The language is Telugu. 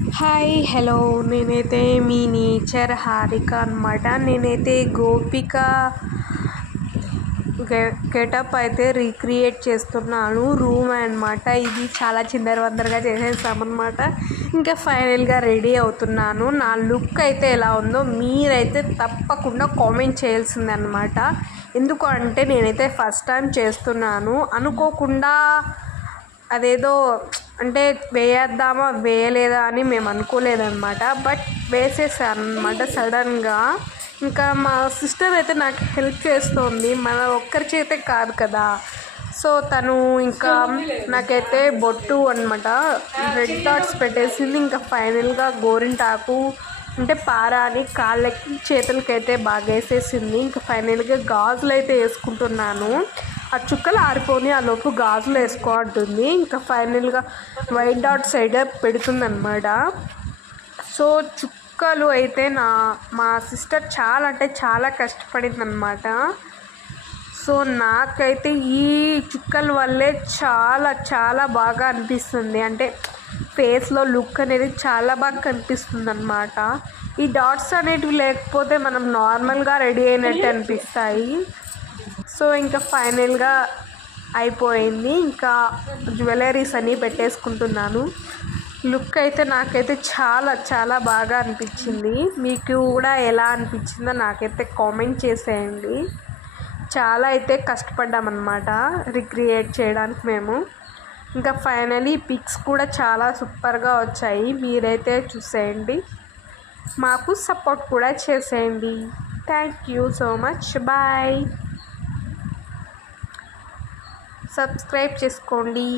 హాయ్ హలో నేనైతే మీ నేచర్ హారిక అనమాట. నేనైతే గోపిక గెటప్ అయితే రీక్రియేట్ చేస్తున్నాను. రూమ్ అనమాట. ఇది చాలా చిందరవందరగా చేసేసామన్నమాట. ఇంకా ఫైనల్గా రెడీ అవుతున్నాను. నా లుక్ అయితే ఎలా ఉందో మీరైతే తప్పకుండా కామెంట్ చేయాల్సిందనమాట. ఎందుకు అంటే నేనైతే ఫస్ట్ టైం చేస్తున్నాను. అనుకోకుండా అదేదో అంటే వేయేద్దామా వేయలేదా అని మేము అనుకోలేదన్నమాట. బట్ వేసేసాను అనమాట సడన్గా. ఇంకా మా సిస్టర్ అయితే నాకు హెల్ప్ చేస్తుంది. మన ఒక్కరి చేతే కాదు కదా. సో తను ఇంకా నాకైతే బొట్టు అనమాట రెడ్ డాట్స్ పెట్టేసింది. ఇంకా ఫైనల్గా గోరింటాకు అంటే పార అని కాళ్ళకి చేతులకైతే బాగా వేసేసింది. ఇంకా ఫైనల్గా గాజులు అయితే వేసుకుంటున్నాను. ఆ చుక్కలు ఆరిపోని ఆ లోపు గాజులు వేసుకో అంటుంది. ఇంకా ఫైనల్గా వైట్ డాట్ సైడ్ పెడుతుంది అనమాట. సో చుక్కలు అయితే మా సిస్టర్ చాలా అంటే చాలా కష్టపడింది అనమాట. సో నాకైతే ఈ చుక్కల వల్లే చాలా చాలా బాగా అనిపిస్తుంది. అంటే ఫేస్లో లుక్ అనేది చాలా బాగా కనిపిస్తుంది అనమాట. ఈ డాట్స్ అనేటివి లేకపోతే మనం నార్మల్గా రెడీ అయినట్టు అనిపిస్తాయి. సో ఇంకా ఫైనల్గా అయిపోయింది. ఇంకా జ్యువెలరీస్ అన్నీ పెట్టేసుకుంటున్నాను. లుక్ అయితే నాకైతే చాలా చాలా బాగా అనిపించింది. మీకు కూడా ఎలా అనిపించిందో నాకైతే కామెంట్ చేసేయండి. చాలా అయితే కష్టపడ్డామన్నమాట రిక్రియేట్ చేయడానికి మేము. ఇంకా ఫైనలీ పిక్స్ కూడా చాలా సూపర్గా వచ్చాయి. మీరైతే చూసేయండి, మాకు సపోర్ట్ కూడా చేసేయండి. Thank you so much. Bye. Subscribe చేసుకోండి.